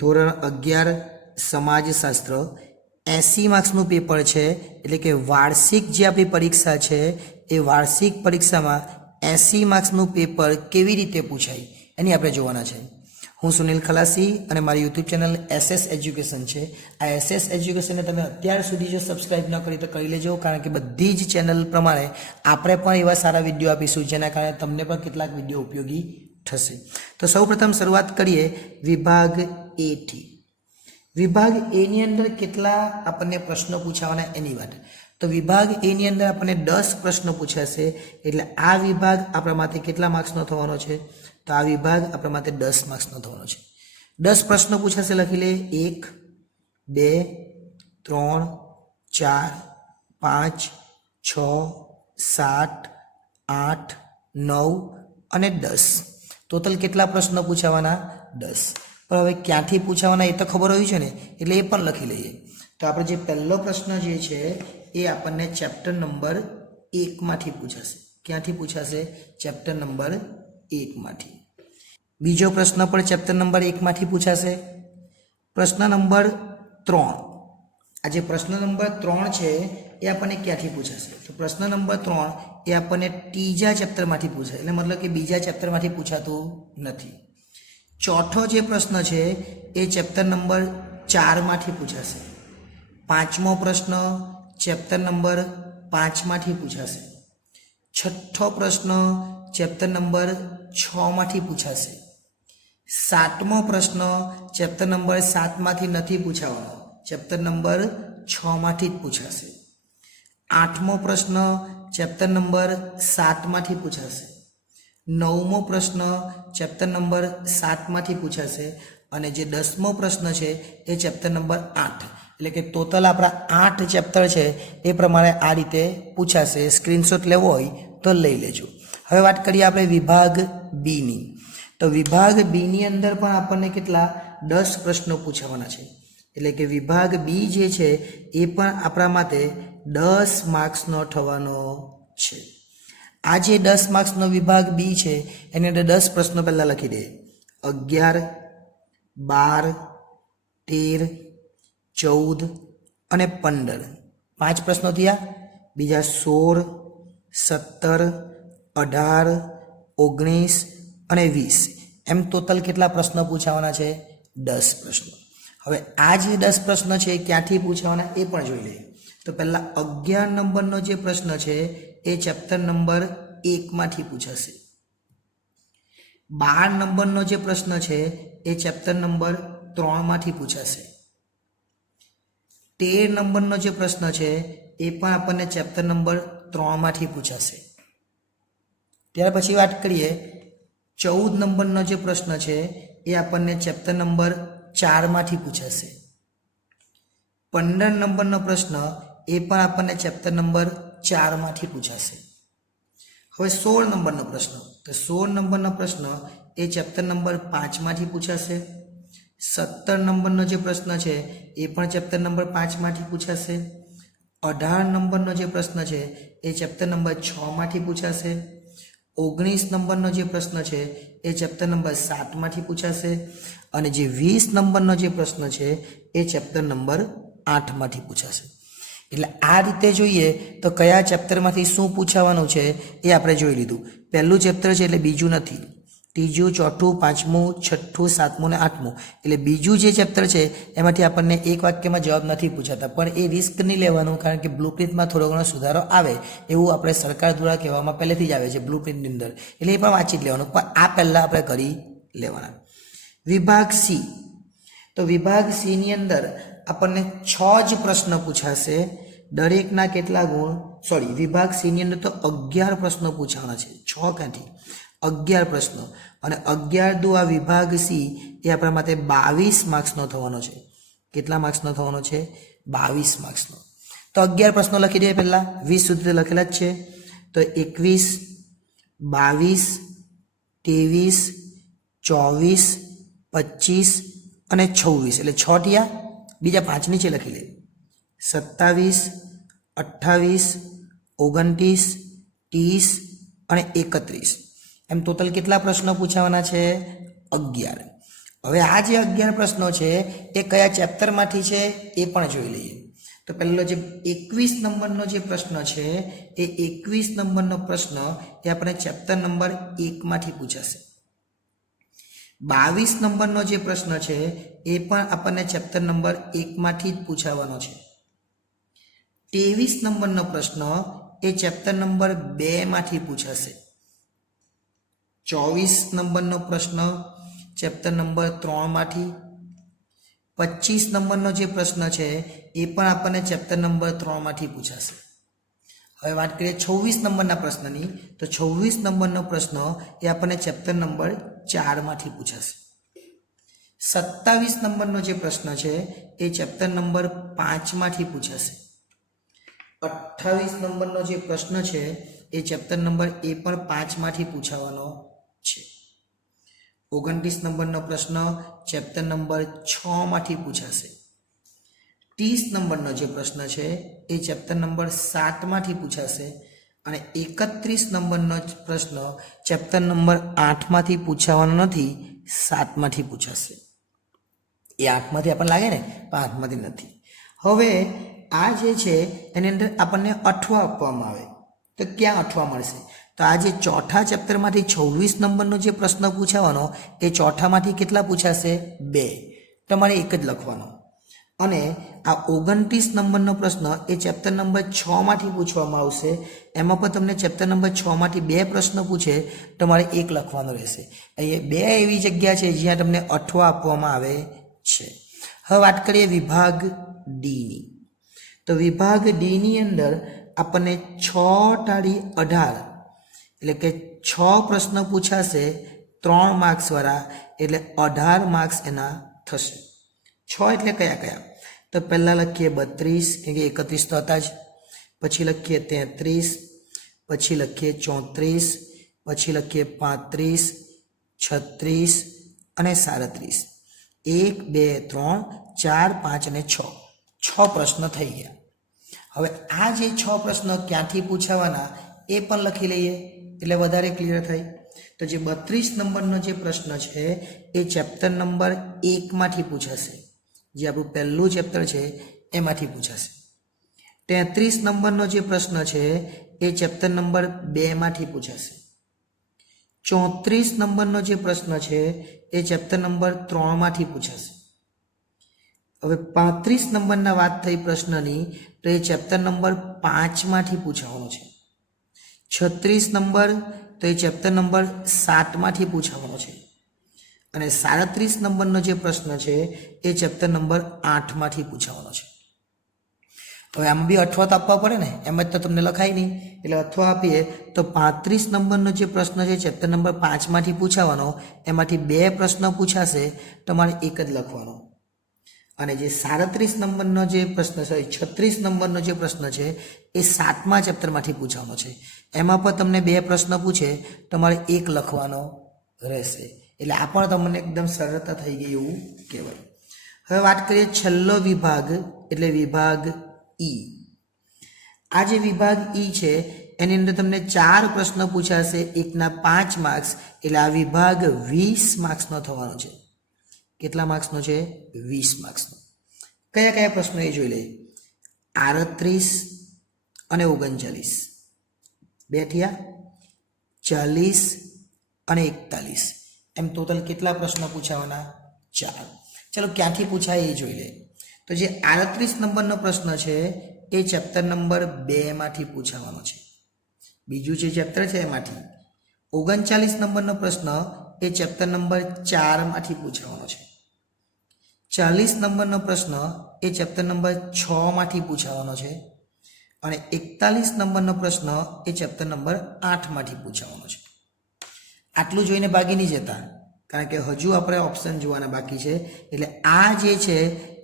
ધોરણ 11 સમાજશાસ્ત્ર 80 માર્ક્સનું પેપર છે, એટલે કે વાર્ષિક જે આપણી પરીક્ષા છે એ વાર્ષિક પરીક્ષામાં 80 માર્ક્સનું પેપર કેવી રીતે પૂછાય એની આપણે જોવાના છે. હું સુનિલ ખલાસી અને મારી યુટ્યુબ ચેનલ SS એજ્યુકેશન છે. આ SS એજ્યુકેશનને તમે અત્યાર સુધી જો સબસ્ક્રાઇબ ન કરી તો કરી લેજો, કારણ કે બધી જ ચેનલ પ્રમાણે આપણે પણ એવા સારા વિડીયો આપીશું જેના કારણે તમને પણ કેટલાક વિડીયો ઉપયોગી થશે. તો સૌપ્રથમ શરૂઆત કરીએ વિભાગ A થી. વિભાગ A ની અંદર કેટલા આપણને પ્રશ્નો પૂછાવાના એની વાત. તો વિભાગ A ની અંદર આપણને 10 પ્રશ્નો પૂછાશે, એટલે આ વિભાગ આપણા માટે કેટલા માર્ક્સનો થવાનો છે? તો આ વિભાગ આપણા માટે 10 માર્ક્સનો થવાનો છે. 10 પ્રશ્નો પૂછાશે, લખી લે 1 2 3 4 5 6 7 8 9 અને 10. ટોટલ કેટલા પ્રશ્નો પૂછાવાના? 10. પણ હવે ક્યાંથી પૂછાવાના એ તો ખબર હોય છે ને, એટલે એ પણ લખી લઈએ. તો આપણે જે પહેલો પ્રશ્ન જે છે એ આપણને ચેપ્ટર નંબર 1 માંથી પૂછાશે. ક્યાંથી પૂછાશે? ચેપ્ટર નંબર 1 માંથી. બીજો પ્રશ્ન પણ ચેપ્ટર નંબર 1 માંથી પૂછાશે. પ્રશ્ન નંબર 3, આ જે પ્રશ્ન નંબર 3 છે એ આપણને ક્યાંથી પૂછાશે? તો પ્રશ્ન નંબર 3 એ આપણને ત્રીજા ચેપ્ટરમાંથી પૂછાય, એટલે મતલબ કે બીજા ચેપ્ટરમાંથી પૂછાતું નથી. ચોથો જે પ્રશ્ન છે એ ચેપ્ટર નંબર 4 માંથી પૂછાશે. પાંચમો પ્રશ્ન ચેપ્ટર નંબર 5 માંથી પૂછાશે. છઠ્ઠો પ્રશ્ન ચેપ્ટર નંબર 6 માંથી પૂછાશે. સાતમો પ્રશ્ન ચેપ્ટર નંબર 7 માંથી નથી પૂછાવાનો, ચેપ્ટર નંબર 6 માંથી જ પૂછાશે. આઠમો પ્રશ્ન ચેપ્ટર નંબર 7 માંથી પૂછાશે. નવમો પ્રશ્ન ચેપ્ટર નંબર 7 માંથી પૂછાશે. અને જે 10મો પ્રશ્ન છે એ ચેપ્ટર નંબર 8. એટલે કે ટોટલ આપણા 8 ચેપ્ટર છે એ પ્રમાણે આ રીતે પૂછાશે. સ્ક્રીનશોટ લેવો હોય તો લઈ લેજો. હવે વાત કરીએ આપણે વિભાગ B ની. તો વિભાગ B ની અંદર પણ આપણને કેટલા? 10 પ્રશ્નો પૂછાવાના છે. એટલે કે વિભાગ B જે છે એ પણ આપણા માટે 10 માર્ક્સનો થવાનો છે. આ જે 10 માર્ક્સનો વિભાગ B છે એની અંદર 10 પ્રશ્નો પહેલાં લખી દે. 11 12 13 14 અને 15. 5 પ્રશ્નો થયા. બીજા 16 17 18 19 અને 20. એમ ટોટલ કેટલા પ્રશ્નો પૂછાવાના છે? 10 પ્રશ્નો. હવે આ જે 10 પ્રશ્નો છે ક્યાંથી પૂછાવાના એ પણ જોઈ લઈએ. તો પહેલા 11 નંબરનો જે પ્રશ્ન છે એ ચેપ્ટર નંબર 1 માંથી પૂછાશે. 12 નંબરનો જે પ્રશ્ન છે એ ચેપ્ટર નંબર 3 માંથી પૂછાશે. 13 નંબરનો જે પ્રશ્ન છે એ પણ આપણને ચેપ્ટર નંબર 3 માંથી પૂછાશે. ત્યાર પછી વાત કરીએ 14 નંબરનો જે પ્રશ્ન છે એ આપણને ચેપ્ટર નંબર 4 માંથી પૂછાશે. 15 નંબરનો પ્રશ્ન એ પણ આપણને ચેપ્ટર નંબર 4 માંથી પૂછાશે. હવે 16 નંબરનો પ્રશ્ન. તો 16 નંબરનો પ્રશ્ન એ ચેપ્ટર નંબર 5 માંથી પૂછાશે. 17 નંબરનો જે પ્રશ્ન છે એ પણ ચેપ્ટર નંબર 5 માંથી પૂછાશે. 18 નંબરનો જે પ્રશ્ન છે એ ચેપ્ટર નંબર 6 માંથી પૂછાશે. 19 નંબરનો જે પ્રશ્ન છે એ ચેપ્ટર નંબર 7 માંથી પૂછાશે. અને જે 20 નંબરનો જે પ્રશ્ન છે એ ચેપ્ટર નંબર 8 માંથી પૂછાશે. એટલે આ રીતે જોઈએ તો કયા ચેપ્ટરમાંથી શું પૂછાવાનું છે એ આપણે જોઈ લીધું. પહેલું ચેપ્ટર છે એટલે બીજું નથી. ત્રીજું, ચોથું, પાંચમું, છઠ્ઠું, સાતમું ને 8મું. એટલે બીજું જે ચેપ્ટર છે એમાંથી આપણને એક વાક્યમાં જવાબ નથી પૂછાતા, પણ એ રિસ્ક નહીં લેવાનું, કારણ કે બ્લુપ્રિન્ટમાં થોડો ઘણો સુધારો આવે એવું આપણે સરકાર દ્વારા કહેવામાં પહેલેથી જ આવે છે બ્લુપ્રિન્ટની અંદર. એટલે એ પણ વાંચી જ લેવાનું, પણ આ પહેલાં આપણે કરી લેવાના. વિભાગ C. તો વિભાગ C ની અંદર આપણને 6 જ પ્રશ્ન પૂછાશે. દરેકના કેટલા ગુણ? વિભાગ C ની અંદર તો 11 પ્રશ્નો પૂછાવાના છે. 6 ક્યાંથી? 11 પ્રશ્નો. અને 11 દુ આ વિભાગ C એ આપણા માટે 22 માર્ક્સનો થવાનો છે. કેટલા માર્ક્સનો થવાનો છે? 22 માર્ક્સનો. તો 11 પ્રશ્નો લખી દઈએ પહેલાં. 20 સુધી લખેલા જ છે. તો 21 22 23 24 25 અને 26. એટલે 6 થયા. બીજા 5 નીચે લખી લે. 27 28 29 30 અને 31. એમ ટોટલ કેટલા પ્રશ્નો પૂછાવાના છે? 11. હવે આ જે 11 પ્રશ્નો છે એ કયા ચેપ્ટરમાંથી છે એ પણ જોઈ લઈએ. તો પહેલો જે 21 નંબરનો જે પ્રશ્ન છે એ 21 નંબરનો પ્રશ્ન એ આપણે ચેપ્ટર નંબર 1 માંથી પૂછાશે. 22 નંબરનો જે પ્રશ્ન છે એ પણ આપણને ચેપ્ટર નંબર 1 માંથી જ પૂછાવાનો છે. 23 નંબરનો પ્રશ્ન એ ચેપ્ટર નંબર 2 માંથી પૂછાશે. 24 નંબરનો પ્રશ્ન ચેપ્ટર નંબર 3 માંથી. 25 નંબરનો જે પ્રશ્ન છે એ પણ આપણને ચેપ્ટર નંબર 3 માંથી પૂછાશે. હવે વાત કરીએ 26 નંબરના પ્રશ્નની, તો 26 નંબરનો પ્રશ્ન એ આપણને ચેપ્ટર નંબર 4 માંથી પૂછાશે. 27 નંબરનો જે પ્રશ્ન છે એ ચેપ્ટર નંબર 5 માંથી પૂછાશે. 28 નંબરનો જે પ્રશ્ન છે એ ચેપ્ટર નંબર એ પણ 5 માંથી પૂછાવાનો છે. 29 નંબરનો પ્રશ્ન ચેપ્ટર નંબર 6 માંથી પૂછાશે. 30 નંબરનો જે પ્રશ્ન છે એ ચેપ્ટર નંબર 7 માંથી પૂછાશે. અને 31 નંબરનો પ્રશ્ન ચેપ્ટર નંબર 8 માંથી પૂછાવાનો નથી, 7 માંથી પૂછાશે. એ 8 માંથી આપણને લાગે ને, પણ 8 માંથી નથી. હવે આ જે છે એની અંદર આપણને અઠવા આપવામાં આવે, તો ક્યાં અઠવા મળશે? તો આ જે ચોથા ચેપ્ટરમાંથી 26 નંબરનો જે પ્રશ્ન પૂછાવાનો એ ચોથામાંથી કેટલા પૂછાશે? 2. તમારે એક જ લખવાનો. અને આ 29 નંબરનો પ્રશ્ન એ ચેપ્ટર નંબર 6 માંથી પૂછવામાં આવશે. એમાં પણ તમને ચેપ્ટર નંબર 6 માંથી 2 પ્રશ્ન પૂછે, તમારે એક લખવાનો રહેશે. અહીંયા 2 એવી જગ્યા છે જ્યાં તમને અઠવા આપવામાં આવે છે. હવે વાત કરીએ વિભાગ ડીની. તો વિભાગ ડીની અંદર આપણને 6 ટાળી 18 એટલે કે 6 પ્રશ્ન પૂછાશે 3 માર્ક્સ વાળા, એટલે 18 માર્ક્સ એના થશે. 6 એટલે કયા કયા? તો પહેલા લખીએ 32, કેમ કે 31 તો હતા જ. પછી લખીએ 33, પછી લખીએ 34, પછી લખીએ 35, 36 અને 37. 1 2 3 4 5 અને 6. 6 પ્રશ્ન થઈ ગયા. હવે આ જે 6 પ્રશ્નો ક્યાંથી પૂછાવાના એ પણ લખી લઈએ એટલે વધારે ક્લિયર થાય. તો જે 32 નંબરનો જે પ્રશ્ન છે એ ચેપ્ટર નંબર 1 માંથી પૂછાશે, જે આપણું પહેલું ચેપ્ટર છે એમાંથી પૂછાશે. 33 નંબરનો જે પ્રશ્ન છે એ ચેપ્ટર નંબર 2 માંથી પૂછાશે. 34 નંબરનો જે પ્રશ્ન છે એ ચેપ્ટર નંબર 3 માંથી પૂછાશે. હવે 35 નંબરના વાત થઈ પ્રશ્નની, તો એ ચેપ્ટર નંબર 5 માંથી પૂછવાનો છે. 36 નંબર તો એ ચેપ્ટર નંબર 7 માંથી પૂછવાનો છે. અને 37 નંબરનો જે પ્રશ્ન છે એ ચેપ્ટર નંબર 8 માંથી પૂછવાનો છે. હવે આમ બી અઠવા તો આપવા પડે ને, એમ જ તો તમને લખાય નહીં, એટલે અઠવા આપીએ તો 35 નંબરનો જે પ્રશ્ન છે ચેપ્ટર નંબર 5 માંથી પૂછાવાનો, એમાંથી 2 પ્રશ્ન પૂછાશે, તમારે એક જ લખવાનો. અને જે 37 નંબરનો જે પ્રશ્ન છે, 36 નંબરનો જે પ્રશ્ન છે એ 7મા ચેપ્ટરમાંથી પૂછવાનો છે. એમાં પણ તમને 2 પ્રશ્ન પૂછે, તમારે એક લખવાનો રહેશે. એટલે આ પણ તમને એકદમ સરળતા થઈ ગઈ એવું કહેવાય. હવે વાત કરીએ છેલ્લો વિભાગ, એટલે વિભાગ ઈ. આ જે વિભાગ ઈ છે એની અંદર તમને 4 પ્રશ્ન પૂછાશે, એકના 5 માર્ક્સ, એટલે આ વિભાગ 20 માર્ક્સનો થવાનો છે. કેટલા માર્ક્સનો છે? 20 માર્ક્સનો. કયા કયા પ્રશ્નો એ જોઈ લઈએ. 38 અને 39, 2 થયા, 40 અને 41, એમ ટોટલ કેટલા પ્રશ્નો પૂછાવાના? 4. ચલો ક્યાંથી પૂછાય એ જોઈ લે. તો જે 38 નંબરનો પ્રશ્ન છે એ ચેપ્ટર નંબર 2 માંથી પૂછાવાનો છે, બીજું જે ચેપ્ટર છે એમાંથી. 39 નંબરનો પ્રશ્ન એ ચેપ્ટર નંબર 4 માંથી પૂછાવાનો છે. 40 નંબરનો પ્રશ્ન એ ચેપ્ટર નંબર 6 માંથી પૂછાવાનો છે. અને 41 નંબરનો પ્રશ્ન એ ચેપ્ટર નંબર 8 માંથી પૂછાવાનો છે. આટલું જોઈને ભાગી નહીં જતા, કારણ કે હજુ આપણે ઓપ્શન જોવાના બાકી છે. એટલે આ જે છે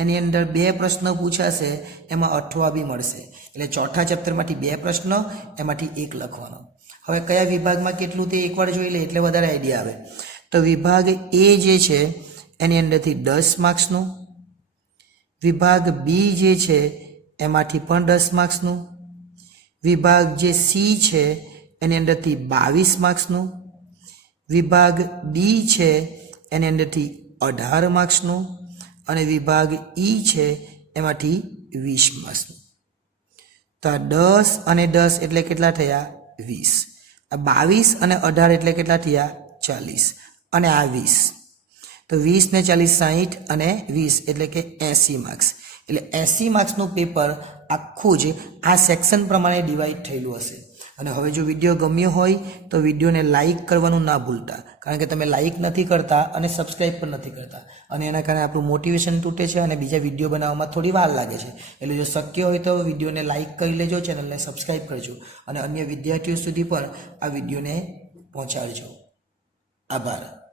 એની અંદર 2 પ્રશ્નો પૂછાશે, એમાં અઠવા બી મળશે. એટલે ચોથા ચેપ્ટરમાંથી 2 પ્રશ્નો, એમાંથી એક લખવાનો. હવે કયા વિભાગમાં કેટલું તે એકવાર જોઈ લે એટલે વધારે આઈડિયા આવે. તો વિભાગ એ જે છે એની અંદરથી 10 માર્ક્સનું, વિભાગ બી જે છે એમાંથી પણ 10 માર્ક્સનું, વિભાગ જે સી છે એની અંદરથી 22 માર્ક્સનું, વિભાગ ડી છે એની અંદરથી 18 માર્ક્સનું અને વિભાગ ઈ છે એમાંથી 20 માર્ક્સનું. તો આ 10 અને 10 એટલે કેટલા થયા 20. આ 22 અને 18 એટલે કેટલા થયા 40 અને આ 20. તો 20 ને 40 60 અને 20 એટલે કે 80 માર્ક્સ. એટલે 80 માર્ક્સનું પેપર આખું જ આ સેક્શન પ્રમાણે ડિવાઈડ થયેલું હશે. અને હવે જો વિડીયો ગમ્યો હોય તો વિડીયોને લાઇક કરવાનું ના ભૂલતા, કારણ કે તમે લાઇક નથી કરતા અને સબસ્ક્રાઈબ પણ નથી કરતા અને એના કારણે આપણું મોટિવેશન તૂટે છે અને બીજા વિડીયો બનાવવામાં થોડી વાર લાગે છે. એટલે જો શક્ય હોય તો વિડીયોને લાઇક કરી લેજો, ચેનલને સબસ્ક્રાઈબ કરજો અને અન્ય વિદ્યાર્થીઓ સુધી પણ આ વિડીયોને પહોંચાડજો. આભાર.